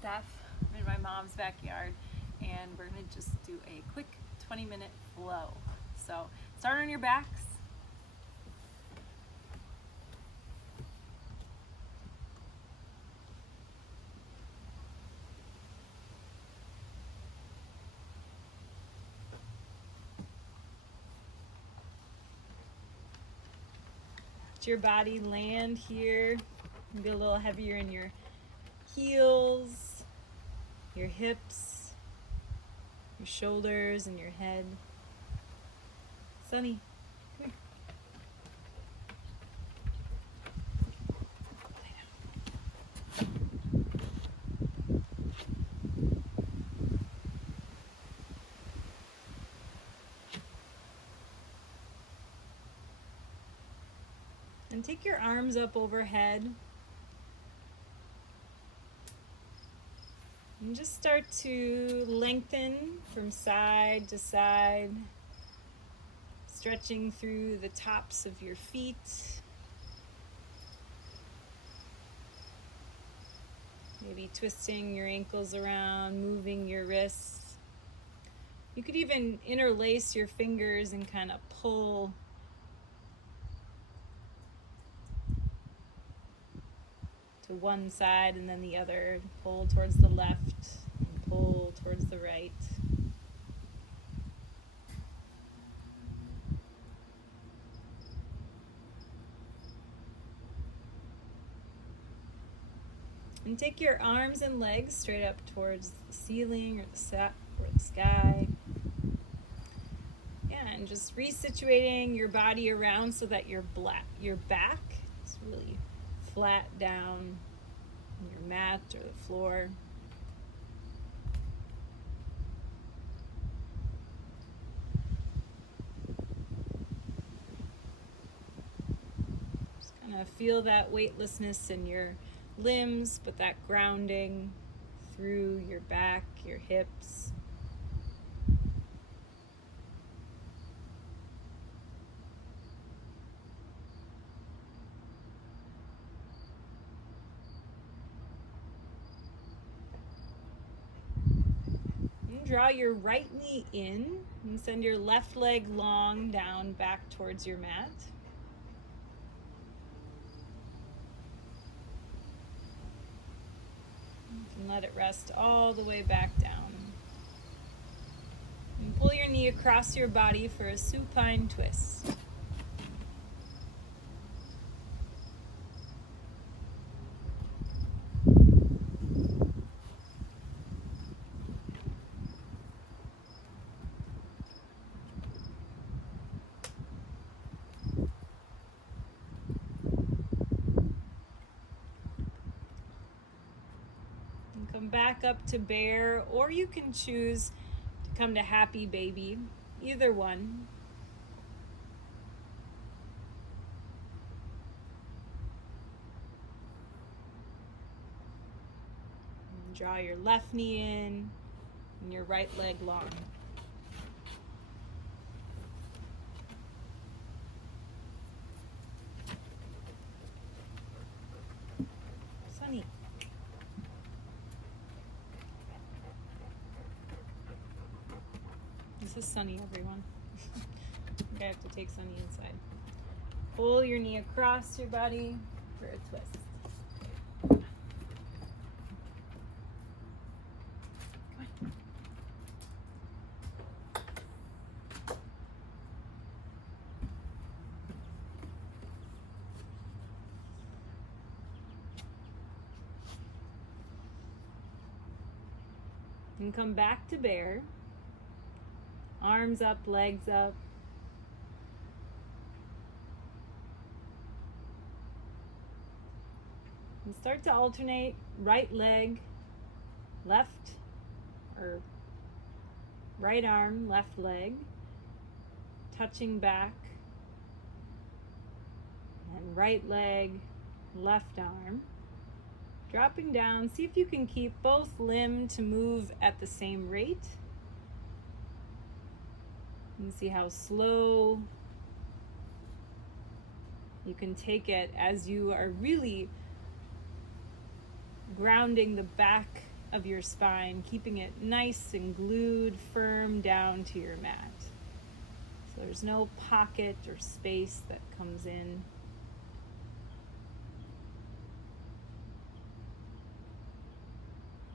Steph. I'm in my mom's backyard and we're going to just do a quick 20-minute flow. So start on your backs. Let your body land here. Be a little heavier in your heels, your hips, your shoulders, and your head. Sunny, come here. And take your arms up overhead. And just start to lengthen from side to side, stretching through the tops of your feet. Maybe twisting your ankles around, moving your wrists. You could even interlace your fingers and kind of pull to one side and then the other. Pull towards the left and pull towards the right. And take your arms and legs straight up towards the ceiling or the sky. Yeah, and just resituating your body around so that your back is really flat down on your mat or the floor. Just kind of feel that weightlessness in your limbs, but that grounding through your back, your hips. And draw your right knee in and send your left leg long down back towards your mat. And let it rest all the way back down. And pull your knee across your body for a supine twist. Come back up to bear, or you can choose to come to happy baby, either one. And draw your left knee in and your right leg long. Sunny. This is Sunny, everyone. I think I have to take Sunny inside. Pull your knee across your body for a twist. Come on. And come back to bear. Arms up, legs up. And start to alternate right leg, left, or right arm, left leg, touching back, and right leg, left arm. Dropping down, see if you can keep both limbs to move at the same rate. And see how slow you can take it as you are really grounding the back of your spine, keeping it nice and glued firm down to your mat. So there's no pocket or space that comes in.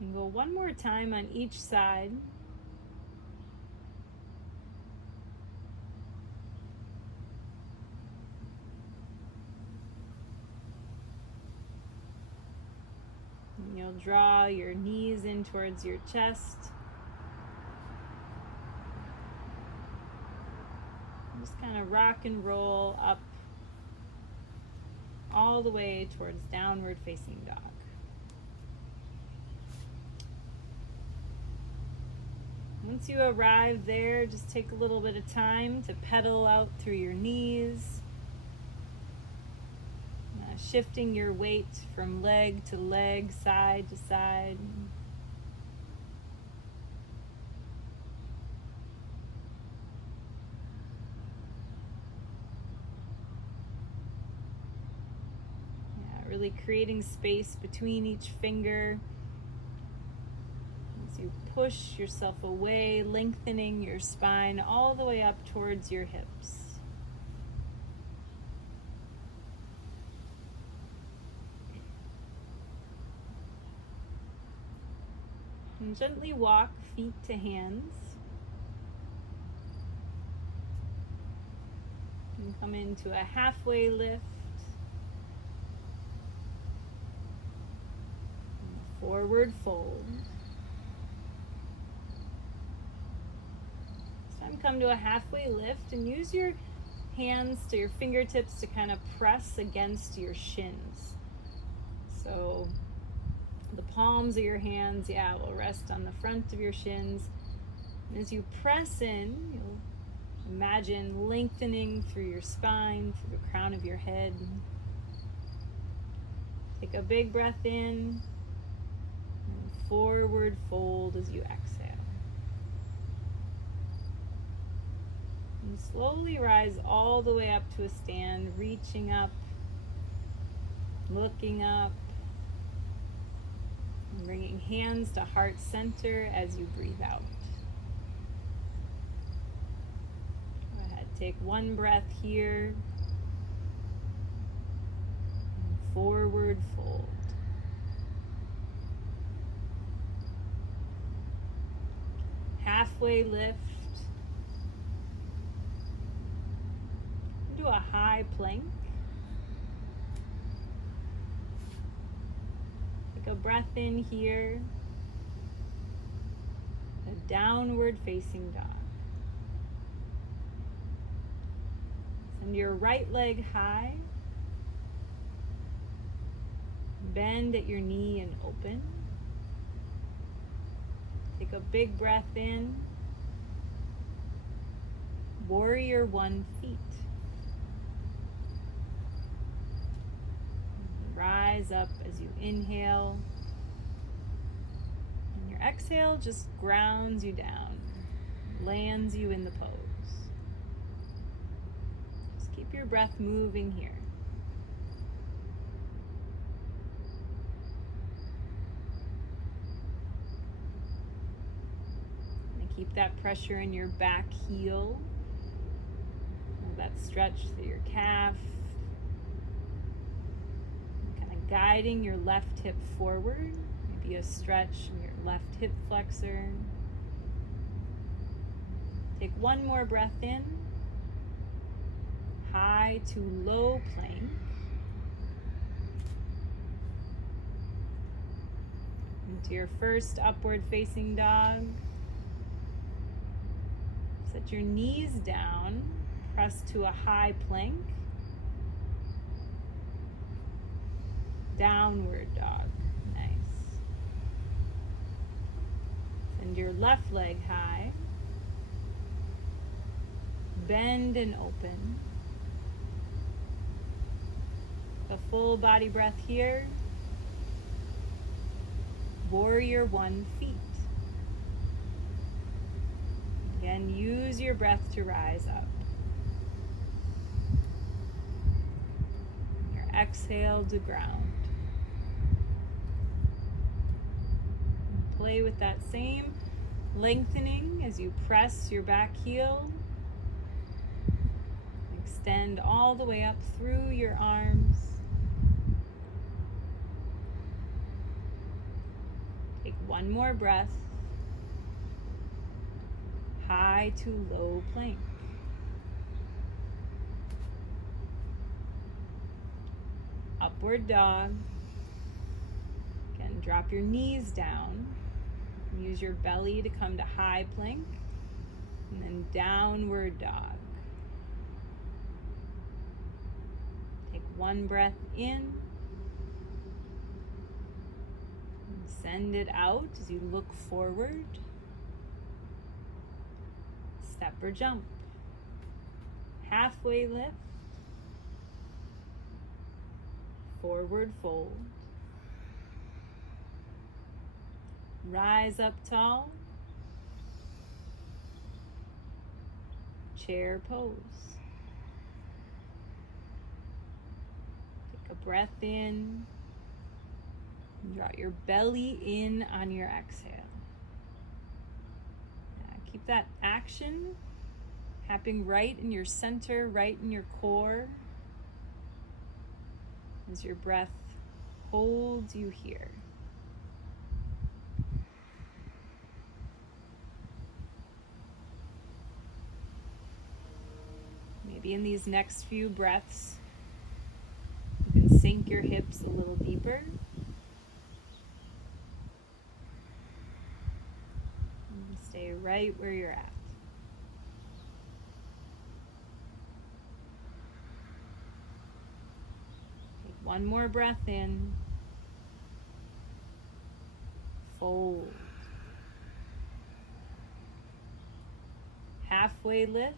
And go one more time on each side. And you'll draw your knees in towards your chest. Just kind of rock and roll up all the way towards downward facing dog. Once you arrive there, just take a little bit of time to pedal out through your knees, shifting your weight from leg to leg, side to side. Really creating space between each finger as you push yourself away, lengthening your spine all the way up towards your hips. And gently walk feet to hands. And come into a halfway lift. Forward fold. This time come to a halfway lift and use your hands to your fingertips to kind of press against your shins. So the palms of your hands, will rest on the front of your shins. And as you press in, you'll imagine lengthening through your spine, through the crown of your head. Take a big breath in. Forward fold as you exhale. And slowly rise all the way up to a stand, reaching up, looking up, and bringing hands to heart center as you breathe out. Go ahead, take one breath here. And forward fold. Halfway lift into a high plank. Take a breath in here. A downward facing dog. Send your right leg high. Bend at your knee and open. Take a big breath in. Warrior One feet. Rise up as you inhale. And your exhale just grounds you down, lands you in the pose. Just keep your breath moving here. Keep that pressure in your back heel. That stretch through your calf. Kind of guiding your left hip forward. Maybe a stretch in your left hip flexor. Take one more breath in. High to low plank. Into your first upward facing dog. Set your knees down, press to a high plank. Downward dog, nice. Send your left leg high. Bend and open. A full body breath here. Warrior One feet. Again, use your breath to rise up. Your exhale to ground. Play with that same lengthening as you press your back heel. Extend all the way up through your arms. Take one more breath. High to low plank. Upward dog. Again, drop your knees down. Use your belly to come to high plank. And then downward dog. Take one breath in. And send it out as you look forward. Step or jump. Halfway lift. Forward fold. Rise up tall. Chair pose. Take a breath in. Draw your belly in on your exhale. Keep that action happening right in your center, right in your core, as your breath holds you here. Maybe in these next few breaths, you can sink your hips a little deeper. And stay right where you're at. Take one more breath in. Fold. Halfway lift.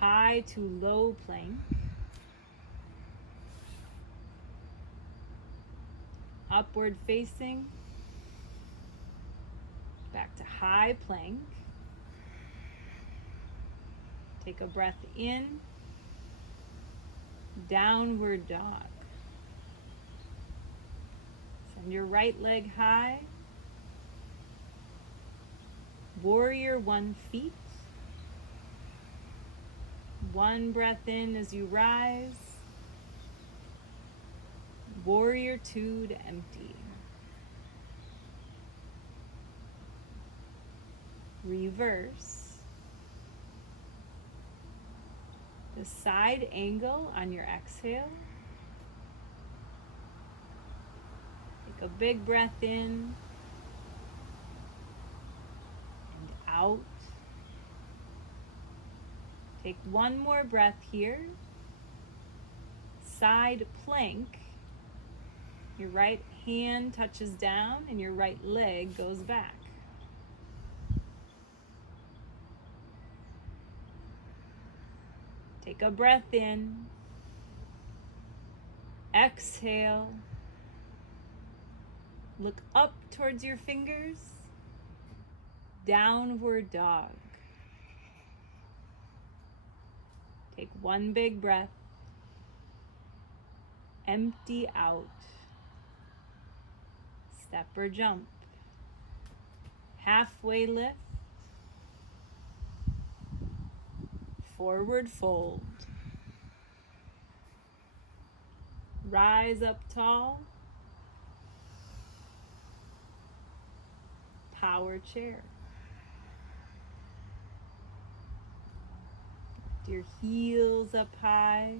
High to low plank. Upward facing. Back to high plank. Take a breath in. Downward dog. Send your right leg high. Warrior 1 feet. One breath in as you rise. Warrior 2 to empty. Reverse. The side angle on your exhale. Take a big breath in and out. Take one more breath here. Side plank. Your right hand touches down and your right leg goes back. Take a breath in. Exhale. Look up towards your fingers. Downward dog. Take one big breath. Empty out. Step or jump. Halfway lift. Forward fold. Rise up tall. Power chair. Lift your heels up high.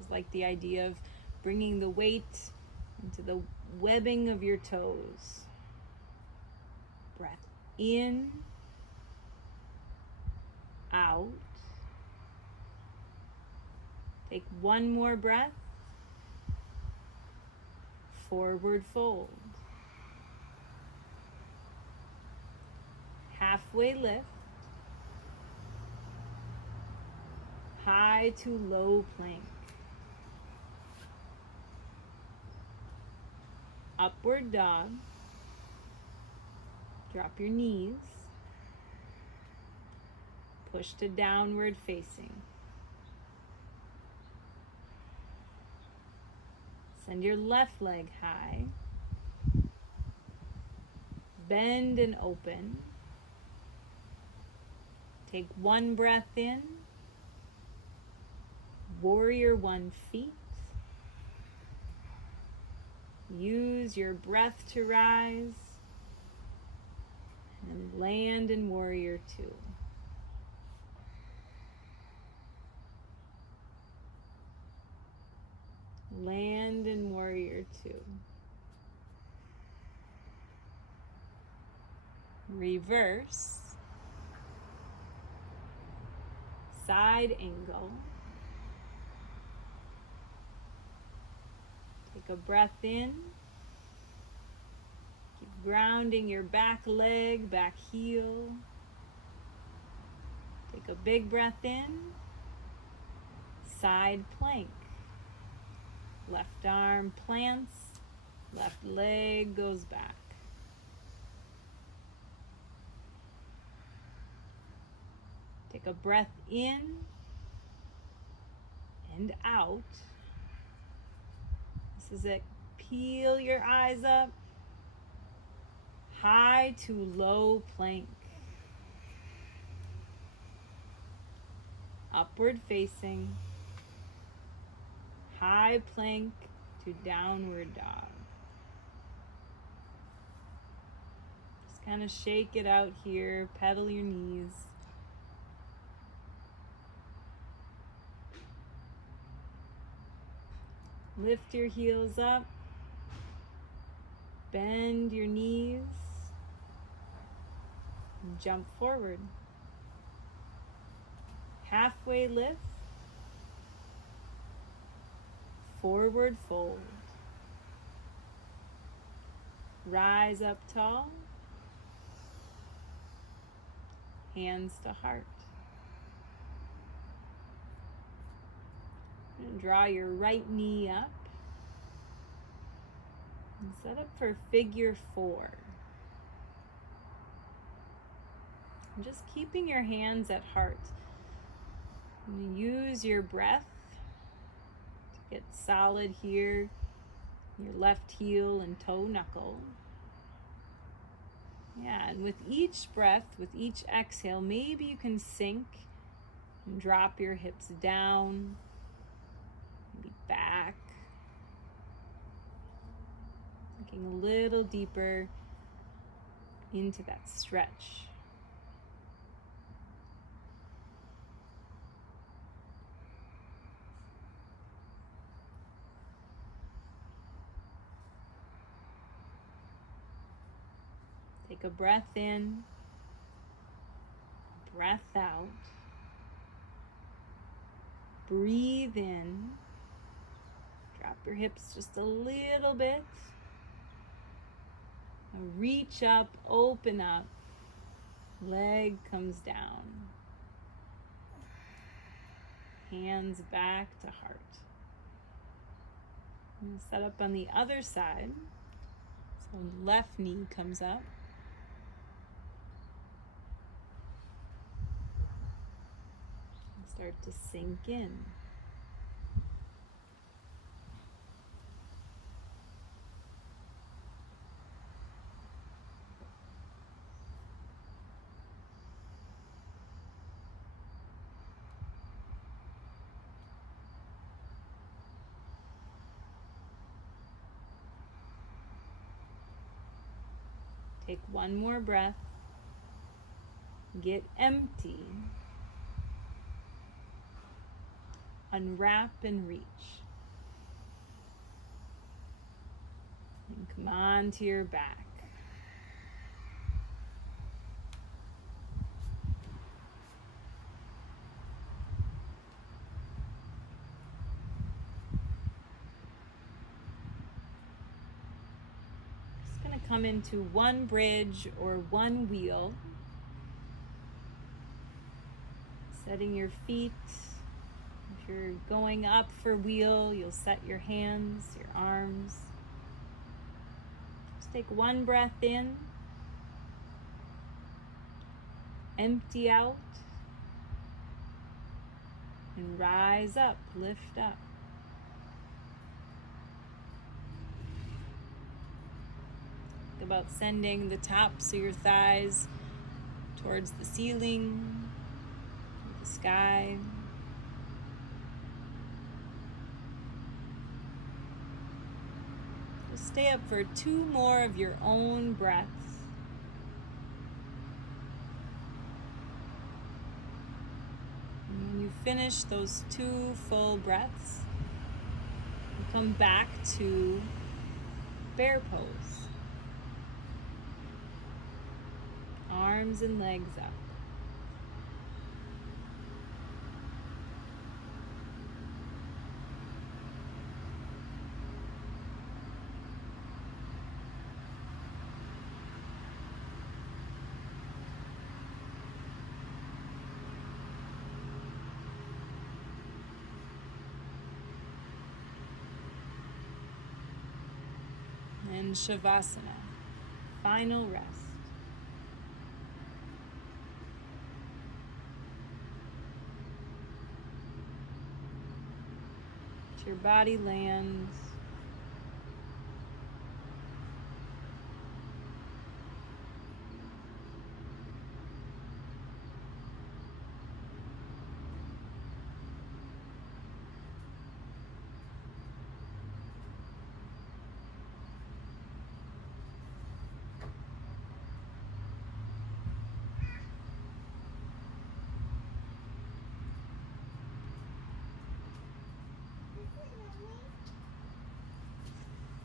It's like the idea of bringing the weight into the webbing of your toes. Breath in. Out. Take one more breath. Forward fold. Halfway lift. High to low plank. Upward dog. Drop your knees. Push to downward facing. Send your left leg high. Bend and open. Take one breath in. Warrior one feet. Use your breath to rise. And land in warrior two. Land in warrior two. Reverse. Side angle. Take a breath in. Keep grounding your back leg, back heel. Take a big breath in. Side plank. Left arm plants, left leg goes back. Take a breath in and out. This is it. Peel your eyes up. High to low plank. Upward facing. High plank to downward dog. Just kind of shake it out here. Pedal your knees. Lift your heels up. Bend your knees. And jump forward. Halfway lift. Forward fold. Rise up tall. Hands to heart. And draw your right knee up. And set up for figure four. And just keeping your hands at heart. And use your breath to get solid here. Your left heel and toe knuckle. Yeah, and with each breath, with each exhale, maybe you can sink and drop your hips down, maybe back. Sinking a little deeper into that stretch. Take a breath in, breath out. Breathe in. Drop your hips just a little bit. Now reach up, open up. Leg comes down. Hands back to heart. And set up on the other side. So left knee comes up. Start to sink in. Take one more breath. Get empty. Unwrap and reach. And come on to your back. Just going to come into one bridge or one wheel. Setting your feet. If you're going up for wheel, you'll set your hands, your arms. Just take one breath in. Empty out. And rise up, lift up. Think about sending the tops of your thighs towards the ceiling, the sky. Just stay up for 2 more of your own breaths. And when you finish those 2 full breaths, you come back to bear pose. Arms and legs up. And Shavasana, final rest. As your body lands,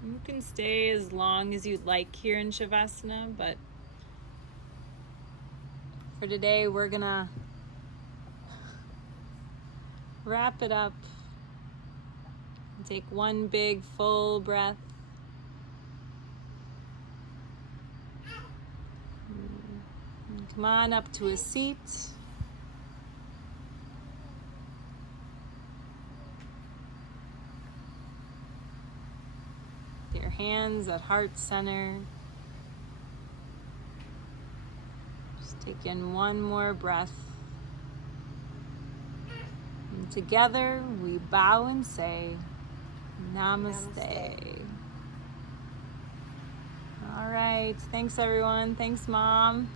you can stay as long as you'd like here in Shavasana, but for today we're gonna wrap it up and take one big full breath. And come on up to a seat. Your hands at heart center. Just take in one more breath. And together we bow and say, Namaste. Namaste. All right. Thanks, everyone. Thanks, Mom.